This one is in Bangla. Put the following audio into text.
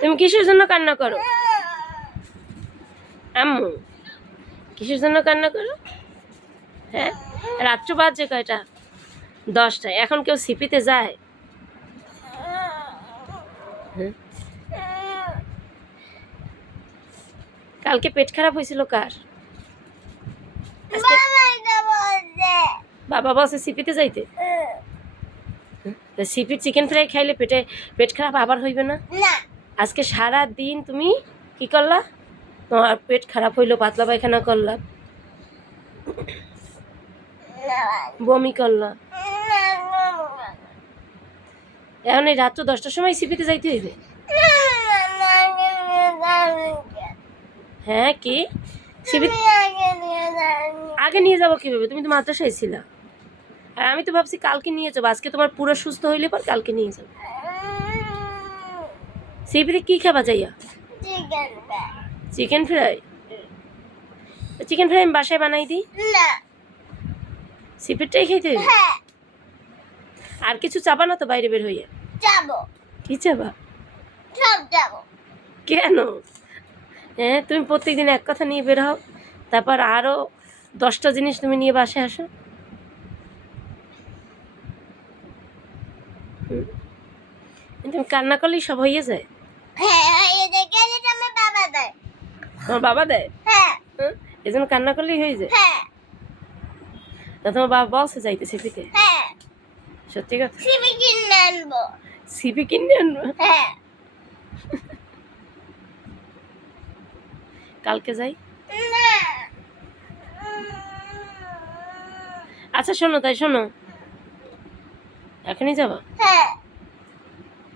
তুমি কিসের জন্য কান্না করো আম্মু? কিসের জন্য কান্না করো? হ্যাঁ, রাত্র বাজে কয়টা? 10টা। এখন কেউ সিপিতে যায়? হ্যাঁ, কালকে পেট খারাপ হয়েছিল কার? বাবা বসে সিপিতে যাইতে। সিপির চিকেন ফ্রাই খাইলে পেট খারাপ আবার হইবে না? আজকে সারা দিন তুমি কি করলা? তোমার পেট খারাপ হইলো, পাতলা পায়খানা করলা, বমি করলা। এখন এই রাত্র 10টার সময় সিপিতে যাইতে হইবে? হ্যাঁ, কি সিপি আগে নিয়ে যাবো কিভাবে? তুমি তো মাদ্রাসায় ছিলা। আর আমি তো ভাবছি কালকে নিয়ে যাবো। আজকে তোমার পুরো সুস্থ হইলে পর কালকে নিয়ে যাবো। সিপিতে কি খাবা যাইয়া? Chicken fry. চিকেন ফ্রাই আমি বাসায় বানাই দিই। সিপিটাই খাইতে হইবে? আর কিছু চাবা না তো বাইরে বের হইয়া? কি চাবা? কেন? হ্যাঁ, তুমি প্রত্যেকদিন এক কথা নিয়ে বের হও, তারপর আরো 10টা জিনিস তুমি নিয়ে বাসায় আসো। তুমি কান্না করলেই সব হয়ে যায়? তোমার বাবা দেয়? এই জন্য কান্না করলেই হয়ে যায়? তোমার বাবা বলছে যাইতে সিপিতে? সত্যি কথা? সিপি কিনে আনবো? কালকে যাই। আচ্ছা শোনো, তাই শোনো, এখনই যাবা?